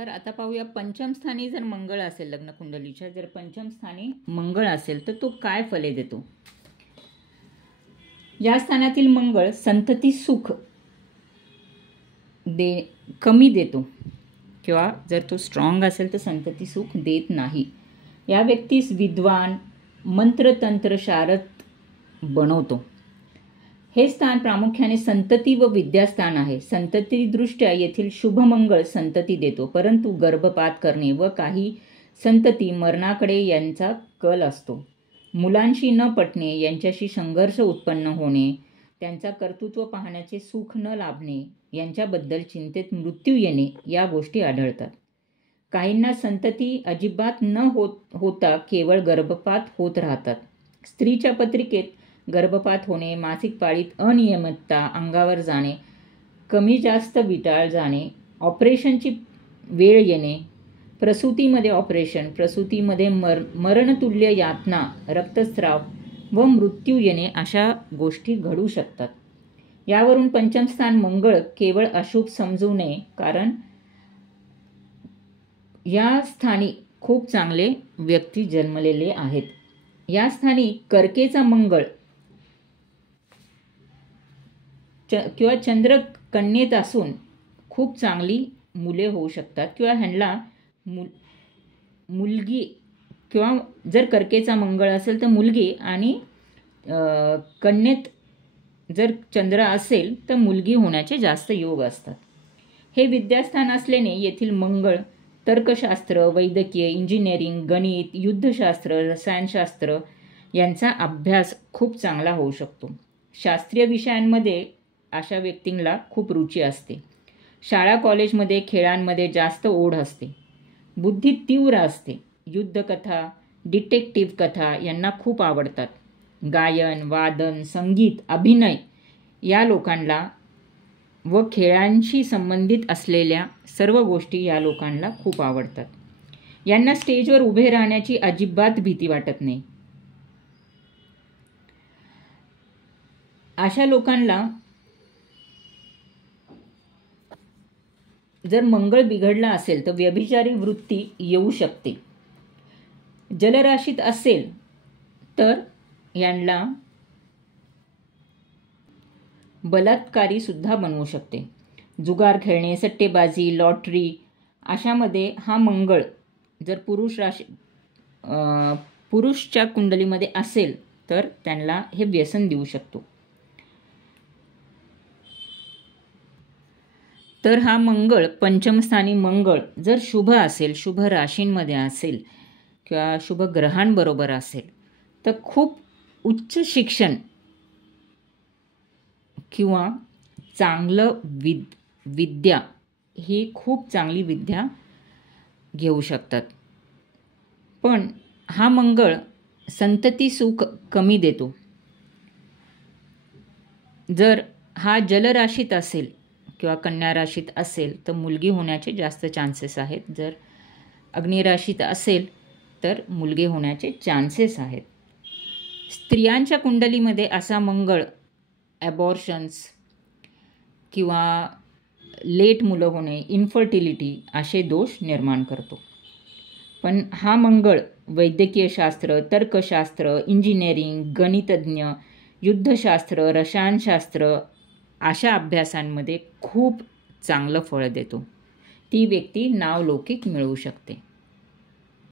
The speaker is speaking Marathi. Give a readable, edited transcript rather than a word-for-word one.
तर आता पाहूया पंचम स्थानी जर मंगळ असेल, लग्न कुंडलीच्या जर पंचम स्थानी मंगळ असेल तर तो काय फले देतो. या स्थानातील मंगळ संतती सुख कमी देतो किंवा जर तो स्ट्रॉंग असेल तर संतती सुख देत नाही. या व्यक्तीस विद्वान मंत्रतंत्र शारद बनवतो. हे स्थान प्रामुख्याने संतती व विद्यास्थान आहे. संततीदृष्ट्या येथील शुभमंगळ संतती देतो, परंतु गर्भपात करणे व काही संतती मरणाकडे यांचा कल असतो. मुलांशी न पटणे, यांच्याशी संघर्ष उत्पन्न होणे, त्यांचा कर्तृत्व पाहण्याचे सुख न लाभणे, यांच्याबद्दल चिंतेत मृत्यू येणे या गोष्टी आढळतात. काहींना संतती अजिबात न होता केवळ गर्भपात होत राहतात. स्त्रीच्या पत्रिकेत गर्भपात होणे, मासिक पाळीत अनियमितता, अंगावर जाणे, कमी जास्त विटाळ जाणे, ऑपरेशनची वेळ येणे, प्रसूतीमध्ये ऑपरेशन, प्रसूतीमध्ये मरणतुल्य यातना, रक्तस्राव व मृत्यू येणे अशा गोष्टी घडू शकतात. यावरून पंचमस्थान मंगळ केवळ अशुभ समजू नये, कारण या स्थानी खूप चांगले व्यक्ती जन्मलेले आहेत. या स्थानी कर्केचा मंगळ किंवा चंद्र कन्येत असून खूप चांगली मुले होऊ शकतात किंवा ह्यांना मुलगी किंवा जर कर्केचा मंगळ असेल तर मुलगी आणि कन्येत जर चंद्र असेल तर मुलगी होण्याचे जास्त योग असतात. हे विद्यास्थान असल्याने येथील मंगळ तर्कशास्त्र, वैद्यकीय, इंजिनिअरिंग, गणित, युद्धशास्त्र, रसायनशास्त्र यांचा अभ्यास खूप चांगला होऊ शकतो. शास्त्रीय विषयांमध्ये अशा व्यक्तींना खूप रुची असते. शाळा कॉलेजमध्ये खेळांमध्ये जास्त ओढ असते. बुद्धी तीव्र असते. युद्धकथा, डिटेक्टिव्ह कथा यांना खूप आवडतात. गायन, वादन, संगीत, अभिनय या लोकांना व खेळांशी संबंधित असलेल्या सर्व गोष्टी या लोकांना खूप आवडतात. यांना स्टेजवर उभे राहण्याची अजिबात भीती वाटत नाही. अशा लोकांना जर मंगळ बिघडला असेल तर व्यभिचारी वृत्ती येऊ शकते. जलराशीत असेल तर यांना बलात्कारी सुद्धा बनवू शकते. जुगार खेळणे, सट्टेबाजी, लॉटरी अशामध्ये हा मंगळ जर पुरुषच्या कुंडलीमध्ये असेल तर त्यांना हे व्यसन देऊ शकतो. तर हा मंगळ पंचमस्थानी मंगळ जर शुभ असेल, शुभ राशींमध्ये असेल किंवा शुभ ग्रहांबरोबर असेल तर खूप उच्च शिक्षण किंवा चांगलं विद्या ही खूप चांगली विद्या घेऊ शकतात. पण हा मंगळ संतती सुख कमी देतो. जर हा जलराशीत असेल किंवा कन्या राशीत असेल तर मुलगी होण्याचे जास्त चान्सेस आहेत. जर अग्निराशीत असेल तर मुलगी होण्याचे चान्सेस आहेत. स्त्रियांच्या कुंडलीमध्ये असा मंगळ ॲबॉर्शन्स किंवा लेट मुलं होणे, इन्फर्टिलिटी असे दोष निर्माण करतो. पण हा मंगळ वैद्यकीय शास्त्र, तर्कशास्त्र, इंजिनिअरिंग, गणितज्ञ, युद्धशास्त्र, रसायनशास्त्र अशा अभ्यासांमध्ये खूप चांगलं फळ देतो. ती व्यक्ती नावलौकिक मिळवू शकते.